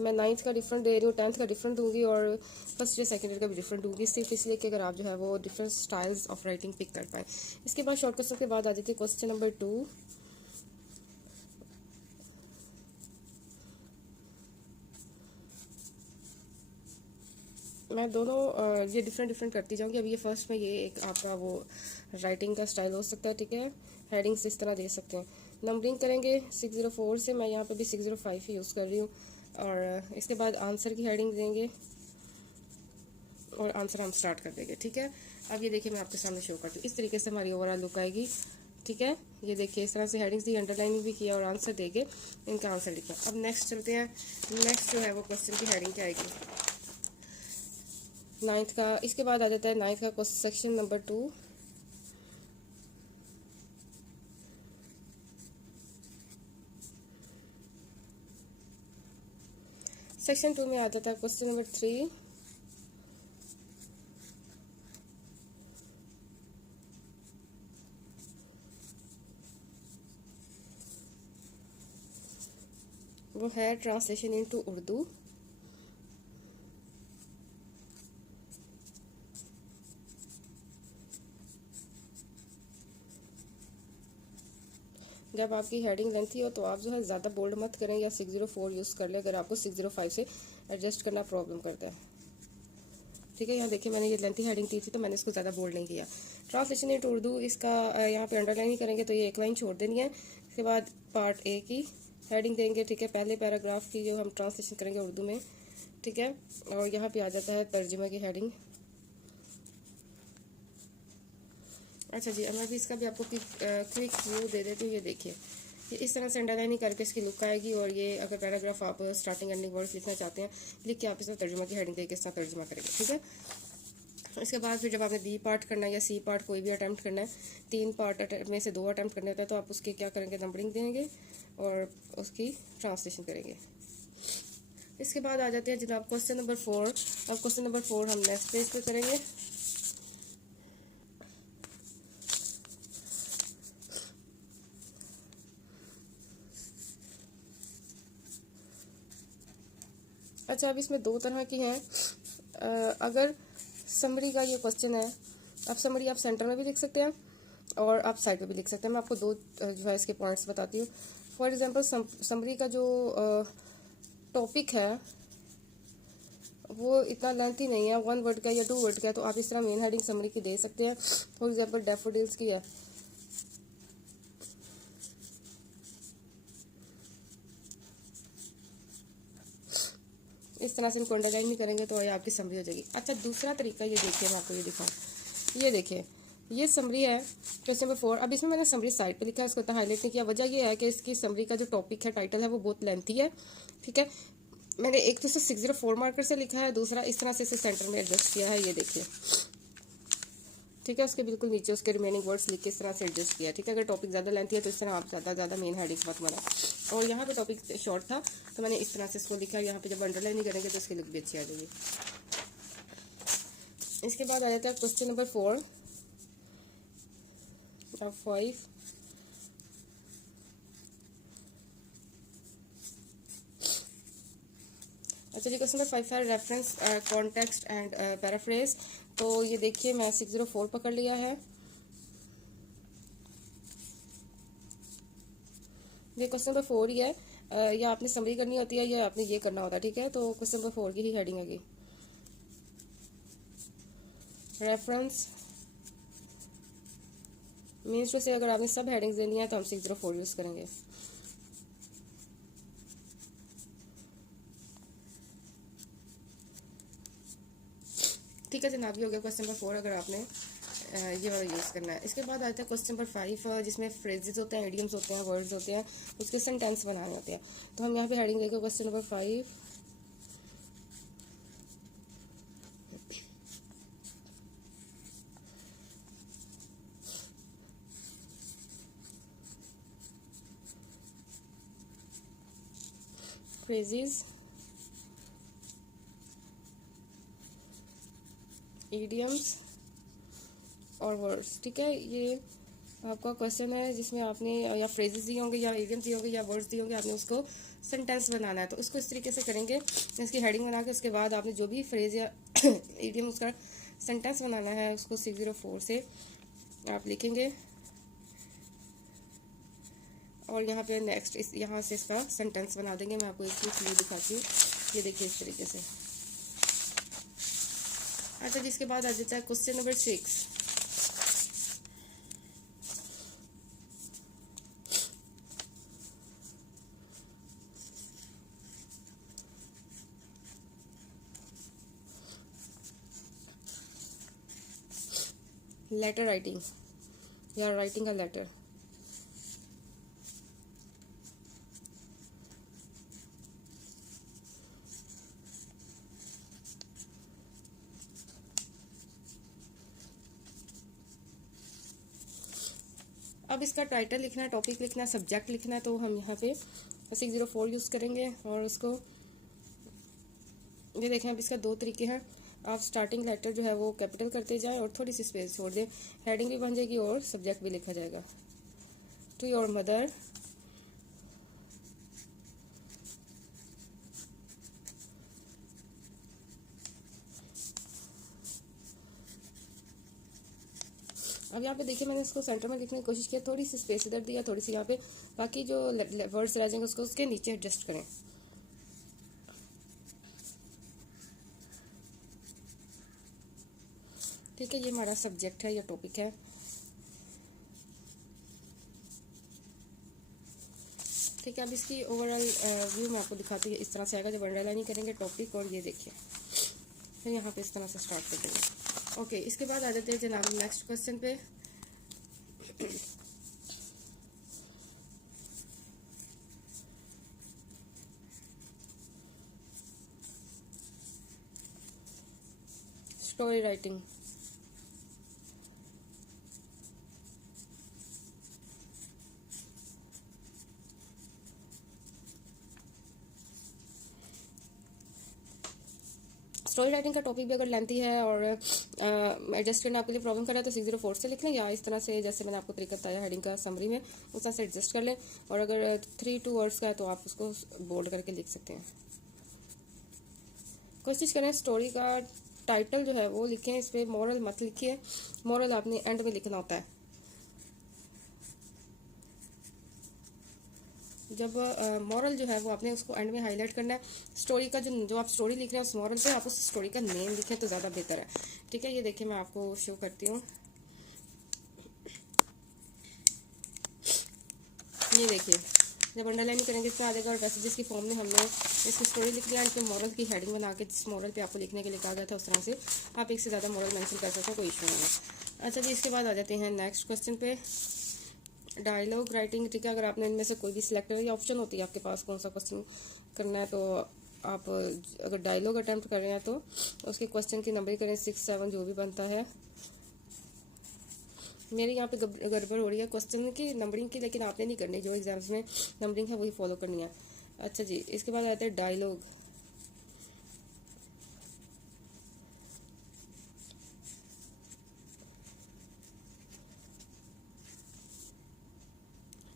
मैं 9th का different दे रही हूँ, 10th का डिफरेंट दूंगी और फर्स्ट ईयर सेकेंड ईयर का भी डिफरेंट दूंगी, सिर्फ इसलिए कि अगर आप जो है वो different styles of writing pick कर पाए। इसके बाद शॉर्ट क्वेश्चन के बाद आ जाती है क्वेश्चन नंबर 2। मैं दोनों ये डिफरेंट करती जाऊंगी। अभी ये फर्स्ट में ये एक आपका वो राइटिंग का स्टाइल हो सकता है, ठीक है। हेडिंग्स इस तरह दे सकते हैं। नंबरिंग करेंगे 604 से, मैं यहाँ पे भी 605 ही यूज़ कर रही हूँ। और इसके बाद आंसर की हेडिंग देंगे और आंसर हम स्टार्ट कर देंगे, ठीक है। अब ये देखिए मैं आपके सामने शो करती हूँ, इस तरीके से हमारी ओवरऑल लुक आएगी, ठीक है। ये देखिए इस तरह से हेडिंग्स दी, अंडरलाइनिंग भी किया और आंसर देंगे, इनका आंसर लिखा। अब नेक्स्ट चलते हैं। नेक्स्ट जो है वो क्वेश्चन की हेडिंग क्या आएगी 9th का। इसके बाद आ जाता है 9th का सेक्शन नंबर 2। सेक्शन 2 में आ जाता है क्वेश्चन नंबर 3। वो है ट्रांसलेशन इनटू उर्दू। जब आपकी हेडिंग लेंथी हो तो आप जो है ज़्यादा बोल्ड मत करें या 604 यूज़ कर लें अगर आपको 605 से एडजस्ट करना प्रॉब्लम करता है, ठीक है। यहाँ देखिए मैंने ये लेंथी हेडिंग दी थी तो मैंने इसको ज़्यादा बोल्ड नहीं किया। ट्रांसलेशन इनटू उर्दू, इसका यहाँ पे अंडरलाइन ही करेंगे तो ये एक लाइन छोड़ देनी है। इसके बाद पार्ट ए की हेडिंग देंगे, ठीक है, पहले पैराग्राफ की जो हम ट्रांसलेशन करेंगे उर्दू में, ठीक है। और यहाँ पे आ जाता है तर्जुमा की हेडिंग। अच्छा जी, अब मैं भी इसका भी आपको क्विक व्यू दे देती हूँ। ये देखिए ये इस तरह से अंडरलाइन करके इसकी लुक आएगी। और ये अगर पैराग्राफ आप स्टार्टिंग एंडिंग वर्ड्स लिखना चाहते हैं लिख के आप इसमें तर्जुमा की हेडिंग देके इस तरह तर्जुमा करेंगे, ठीक है। इसके बाद फिर जब आपने बी पार्ट करना है या सी पार्ट कोई भी अटैम्प्ट करना है, 3 पार्ट में से 2 अटैम्प्ट करने होता है तो आप उसके क्या करेंगे, नंबरिंग देंगे और उसकी ट्रांसलेशन करेंगे। इसके बाद आ जाते हैं जनाब क्वेश्चन नंबर 4। अब क्वेश्चन नंबर 4 हम नेक्स्ट पेज पे करेंगे। अच्छा, अब इसमें 2 तरह की हैं। अगर समरी का ये क्वेश्चन है, अब समरी आप सेंटर में भी लिख सकते हैं और आप साइड पे भी लिख सकते हैं। मैं आपको 2 जो है इसके पॉइंट्स बताती हूँ। फॉर एग्जांपल समरी का जो टॉपिक है वो इतना लेंथी नहीं है, 1 वर्ड का या 2 वर्ड का है, तो आप इस तरह मेन हेडिंग समरी की दे सकते हैं। फॉर एग्जांपल डैफोडिल्स की है, इस तरह से इनको अंडरलाइन नहीं करेंगे तो ये आपकी समरी हो जाएगी। अच्छा, दूसरा तरीका ये देखिए, मैं आपको ये दिखाऊँ। ये देखिए ये समरी है क्वेश्चन नंबर 4। अब इसमें मैंने समरी साइड पे लिखा है, इसको इतना हाईलाइट नहीं किया। वजह ये है कि इसकी समरी का जो टॉपिक है, टाइटल है, वो बहुत लेंथी है, ठीक है। मैंने एक तो इसे 604 मार्कर से लिखा है, दूसरा इस तरह से इसे सेंटर में एडजस्ट किया है, ये देखिए, ठीक है। उसके बिल्कुल नीचे उसके रिमेनिंग वर्ड्स लिख के इस तरह से एडजस्ट किया, ठीक है। अगर टॉपिक ज़्यादा लेंथी है तो इस तरह आप ज़्यादा मेन हेडिंग्स मत बनाओ। और यहाँ पे टॉपिक शॉर्ट था तो मैंने इस तरह से इसको लिखा। यहाँ पे जब अंडरलाइन नहीं करेंगे तो इसकी लुक भी अच्छी आ जाएगी। इसके बाद आ जाता है क्वेश्चन नंबर 4 और 5। अच्छा जी, क्वेश्चन नंबर 5 है रेफरेंस कॉन्टेक्स्ट एंड पैराफ्रेज। तो ये देखिए मैं 604 पकड़ लिया है। ये क्वेश्चन नंबर 4 ही है, या आपने समरी करनी होती है या आपने ये करना होता है, ठीक है। तो क्वेश्चन नंबर 4 की ही हेडिंग है रेफरेंस मीन्स टू से। अगर आपने सब हेडिंग्स देनी है तो हम 604 यूज़ करेंगे। ठीक है जनाब, ये हो गया क्वेश्चन नंबर 4 अगर आपने ये वाला यूज़ करना है। इसके बाद आता है क्वेश्चन नंबर 5 जिसमें फ्रेजेस होते हैं, इडियम्स होते हैं, वर्ड्स होते हैं, उसके सेंटेंस बनाने होते हैं। तो हम यहाँ पे हेडिंग देंगे क्वेश्चन नंबर 5 फ्रेजेस, इडियम्स और वर्ड्स, ठीक है। ये आपका क्वेश्चन है जिसमें आपने या फ्रेजेस दिए होंगे या इडियम्स दिए होंगे या वर्ड्स दिए होंगे, आपने उसको सेंटेंस बनाना है। तो उसको इस तरीके से करेंगे, इसकी हेडिंग बना के उसके बाद आपने जो भी फ्रेज या इडियम उसका सेंटेंस बनाना है उसको 604 से आप लिखेंगे और यहाँ पे नेक्स्ट यहाँ से इसका सेंटेंस बना देंगे। मैं आपको एक चीज़ दिखाती हूँ, ये देखिए इस तरीके से। अच्छा, जिसके बाद आ जाता है question number 6। Letter writing, you are writing a letter. अब इसका टाइटल लिखना है, टॉपिक लिखना है, सब्जेक्ट लिखना है। तो हम यहाँ पे 604 यूज़ करेंगे और उसको ये देखें। अब इसका दो तरीके हैं, आप स्टार्टिंग लेटर जो है वो कैपिटल करते जाएं और थोड़ी सी स्पेस छोड़ दें, हेडिंग भी बन जाएगी और सब्जेक्ट भी लिखा जाएगा। टू योर मदर, अब यहाँ पे देखिए मैंने इसको सेंटर में लिखने की कोशिश किया, थोड़ी सी स्पेस इधर दिया, थोड़ी सी यहाँ पे, बाकी जो वर्ड्स रह जाएंगे उसको उसके नीचे एडजस्ट करें। ठीक है, ये हमारा सब्जेक्ट है, ये टॉपिक है। ठीक है, अब इसकी ओवरऑल व्यू मैं आपको दिखाती हूँ। इस तरह से आएगा जब अंडरलाइन करेंगे टॉपिक, और ये देखिए फिर यहाँ पे इस तरह से स्टार्ट कर देंगे। ओके, इसके बाद आ जाते हैं जनाब नेक्स्ट क्वेश्चन पे। Story writing. स्टोरी राइटिंग का टॉपिक भी अगर लेंथी है और एडजस्ट करना आपके लिए प्रॉब्लम कर रहा है तो 604 से लिख लें, या इस तरह से जैसे मैंने आपको तरीका बताया हेडिंग का समरी में उस तरह से एडजस्ट कर लें। और अगर 3-2 वर्ड्स का है तो आप उसको बोल्ड करके लिख सकते हैं। कोशिश करें स्टोरी का टाइटल जो है वो लिखें, इस पर मॉरल मत लिखिए, मॉरल आपने एंड में लिखना होता है। जब मॉरल जो है वो आपने उसको एंड में हाईलाइट करना है। स्टोरी का जो आप स्टोरी लिख रहे हैं उस मॉरल पे आप उस स्टोरी का नेम लिखें तो ज़्यादा बेहतर है। ठीक है, ये देखिए मैं आपको शो करती हूँ। ये देखिए जब अंडरलाइन करेंगे इसमें आ जाएगा, और पैसेजेस की फॉर्म में हमने इसकी स्टोरी लिख लिया, इसमें मॉरल की हेडिंग बना के जिस मॉरल पे आपको लिखने के लिए कहा गया था उस तरह से आप एक से ज़्यादा मॉरल मेंशन कर सकते हैं, कोई इशू नहीं है। अच्छा जी, इसके बाद आ जाते हैं नेक्स्ट क्वेश्चन पे, डायलॉग राइटिंग। ठीक है, अगर आपने इनमें से कोई भी सिलेक्ट करें, या ऑप्शन होती है आपके पास कौन सा क्वेश्चन करना है, तो आप अगर डायलॉग अटैम्प्ट कर रहे हैं तो उसके क्वेश्चन की नंबरिंग करें 6-7 जो भी बनता है। मेरे यहाँ पे गड़बड़ हो रही है क्वेश्चन की नंबरिंग की, लेकिन आपने नहीं करनी, जो एग्जाम्स में नंबरिंग है वही फॉलो करनी है। अच्छा जी, इसके बाद आते हैं डायलॉग।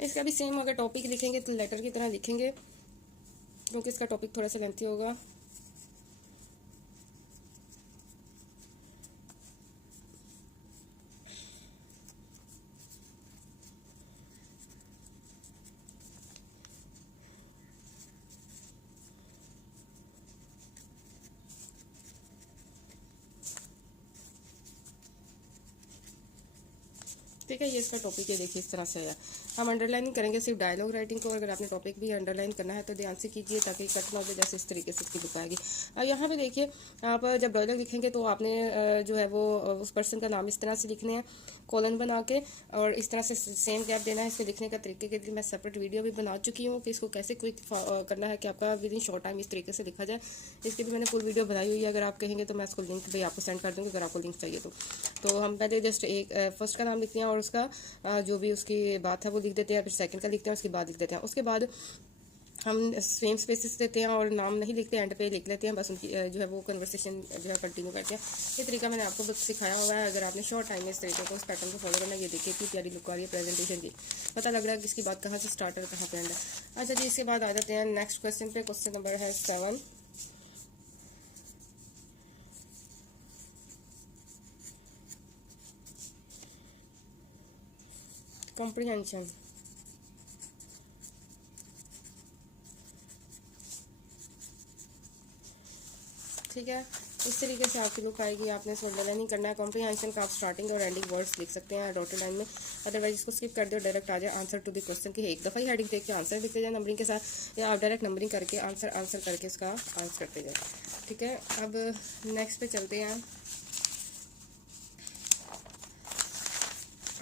इसका भी सेम अगर टॉपिक लिखेंगे तो लेटर की तरह लिखेंगे, क्योंकि इसका टॉपिक थोड़ा सा लेंथी होगा। ठीक है, ये इसका टॉपिक है, देखिए इस तरह से है। हम अंडरलाइन करेंगे सिर्फ डायलॉग राइटिंग को, अगर आपने टॉपिक भी अंडरलाइन करना है तो ध्यान से कीजिए ताकि कट ना हो जाए, जैसे इस तरीके से इसकी बुक आएगी। अब यहाँ पे देखिए आप जब डायलॉग लिखेंगे तो आपने जो है वो उस पर्सन का नाम इस तरह से लिखने हैं कॉलन बना के, और इस तरह से सेम गैप देना है। इसके लिखने का तरीके के लिए मैं सेपरेट वीडियो भी बना चुकी हूँ कि इसको कैसे क्विक करना है कि आपका विद इन शॉर्ट टाइम इस तरीके से लिखा जाए। इसकी भी मैंने फुल वीडियो बनाई हुई है, अगर आप कहेंगे तो मैं इसको लिंक भी आपको सेंड कर दूँगी अगर आपको लिंक चाहिए तो हम पहले जस्ट एक फर्स्ट का नाम लिखते हैं और उसका जो भी उसकी बात है वो लिख देते हैं, फिर सेकंड का लिखते हैं, उसके बाद लिख देते हैं। उसके बाद हम सेम स्पेसिस देते हैं और नाम नहीं लिखते, एंड पे लिख लेते हैं, बस उनकी जो है वो कन्वर्सेशन जो है कंटिन्यू करते हैं। ये तरीका मैंने आपको सिखाया हुआ है। अगर आपने शॉर्ट टाइम में इस तरीके को, उस पैटर्न को फॉलो करना, ये देखिए कितनी प्यारी लुक आ रही है प्रेजेंटेशन की, पता लग रहा है कि इसकी बात कहाँ से स्टार्ट है कहाँ पे एंड है। अच्छा जी, इसके बाद आ जाते हैं नेक्स्ट क्वेश्चन पे। क्वेश्चन नंबर है 7। कॉम्प्रिहेंशन। ठीक है, इस तरीके से आपकी लुक आएगी। आपने इसमें नहीं करना है। कॉम्प्रिहेंशन का आप स्टार्टिंग और एंडिंग वर्ड्स लिख सकते हैं डॉटेड लाइन में, अदरवाइज इसको स्किप कर दो, डायरेक्ट आ जाए आंसर टू द क्वेश्चन की। एक दफ़ा ही हेडिंग देख के आंसर लिखते जाए नंबरिंग के साथ, या आप डायरेक्ट नंबरिंग करके आंसर करके इसका आंसर करते जाए। ठीक है, अब नेक्स्ट पे चलते हैं।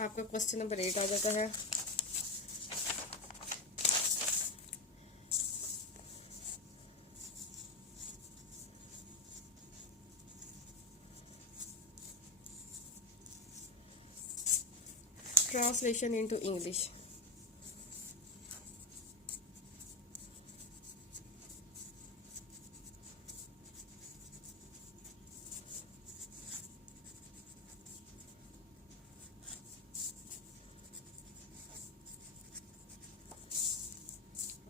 आपका क्वेश्चन नंबर 8 आ जाता है। Translation into English.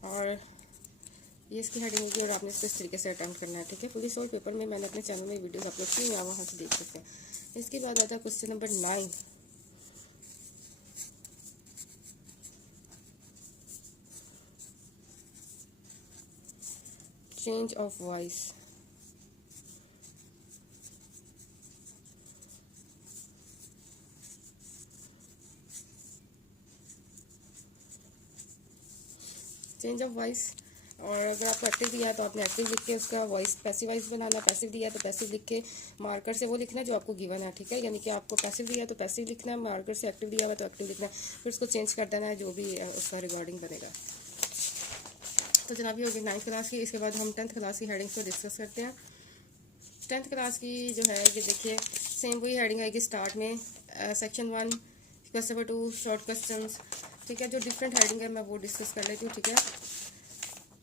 और ये इसकी हेडिंग होगी और आपने इसको इस तरीके से अटेम्प्ट करना है। ठीक है, पुलिस और पेपर में मैंने अपने चैनल में वीडियोस अपलोड की हैं, आप वहाँ से देख सकते हैं। इसके बाद आता है question number 9। Change of voice. Change of voice, और अगर आपको एक्टिव दिया है तो आपने एक्टिव लिख के उसका वॉइस पैसिव वॉइस बनाना, पैसिव दिया है तो पैसिव लिख के मार्कर से वो लिखना है जो आपको गिवन है। ठीक है, यानी कि आपको पैसिव दिया है तो पैसिव लिखना है, मार्कर से एक्टिव दिया हुआ है तो एक्टिव लिखना है, फिर उसको चेंज कर देना है जो भी उसका रिगार्डिंग बनेगा। तो जनाब ये होगी 9th क्लास की। इसके बाद हम 10th क्लास की हेडिंग्स को डिस्कस करते हैं। 10th क्लास की जो है ये देखिए सेम वही हेडिंग आएगी स्टार्ट में, section 1 question number 2 short questions. ठीक है, जो डिफरेंट हेडिंग है मैं वो डिस्कस कर लेती हूँ। ठीक है,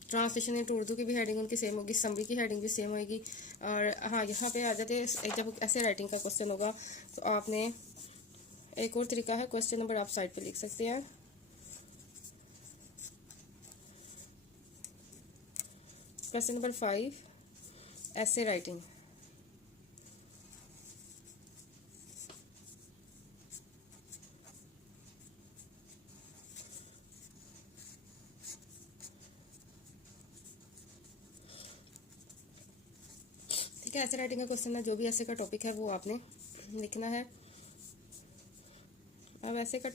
ट्रांसलेशन इन उर्दू की भी हेडिंग उनकी सेम होगी, समरी की हेडिंग भी सेम होगी। और हाँ, यहाँ पे आ जाते हैं जब ऐसे राइटिंग का क्वेश्चन होगा तो आपने एक और तरीका है, क्वेश्चन नंबर आप साइड पे लिख सकते हैं। क्वेश्चन नंबर 5 ऐसे राइटिंग। ठीक है, ऐसे राइटिंग का क्वेश्चन है, जो भी ऐसे का टॉपिक है वो आपने लिखना है। अब ऐसे का